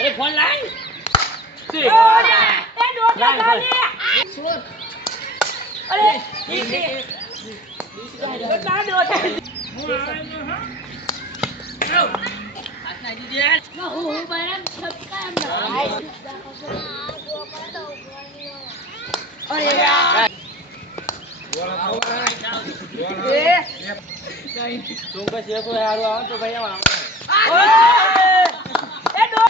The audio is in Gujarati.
અરે ફોન લાઈ અરે બતા દો હાથના દીદી હું બરાબર છપકા અરે યાર તું પછી કોઈ હારું આવ તો ભાઈ આવ એ દો